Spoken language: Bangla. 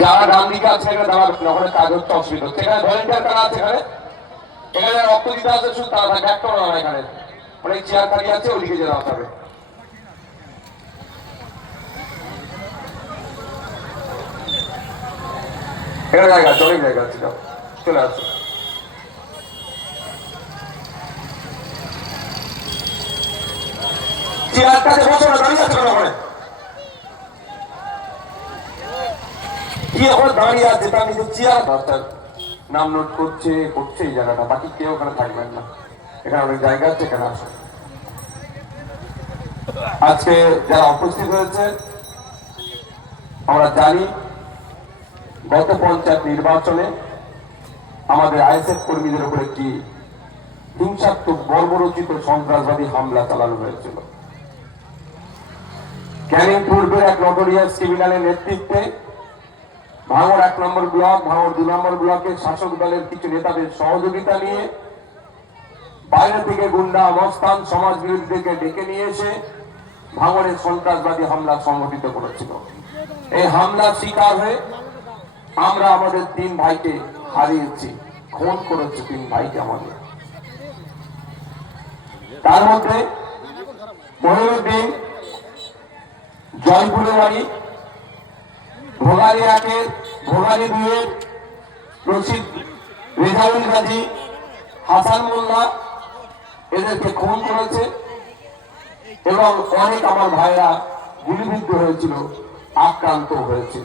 যারা ডান দিকে আছে এখানে দাঁড়াবেন না, ওখানে অসুবিধা হচ্ছে ভলেন্টিয়ার কারা আছে এখানে? এখানে রক্ত দিতে আছে শুধু তারা থাকবে একটা না এখানে। অনেক চেয়ার খালি আছে ওদিকে যেতে হবে। এখানে জায়গা আছে অনেক জায়গা চলে আসো। কি আজকে যারা উপস্থিত হয়েছে, আমরা জানি গত পঞ্চায়েত নির্বাচনে আমাদের আইএসএফ কর্মীদের উপর একটি হিংসাত্মক, বর্বরচিত সন্ত্রাসবাদী হামলা চালানো হয়েছিল। ক্যানিং পূর্বের এক নটোরিয়াস ক্রিমিনালের নেতৃত্বে ভাঙড় এক নম্বর ব্লক ভাঙড় দু নম্বর ব্লকের শাসক দলের কিছু নেতাদের সহযোগিতা নিয়ে বাইরে থেকে গুন্ডা অবস্থান সমাজ বিরোধীদেরকে ডেকে নিয়ে এসে ভাঙড়ের সন্ত্রাসবাদী হামলা সংগঠিত করেছিল। এই হামলার শিকার হয়ে আমরা আমাদের তিন ভাইকে হারিয়েছি, খুন করেছে তিন ভাইকে আমাদের। তার মধ্যে মহিউদ্দিন জয়পুরের বাড়ি ভোগালী একের ভোগালী দুয়ের রশিদ রেজাউল গাজী, হাসান মোল্লা এদেরকে খুন করেছে এবং অনেক আমার ভাইরা গুলিবিদ্ধ হয়েছিল, আক্রান্ত হয়েছিল।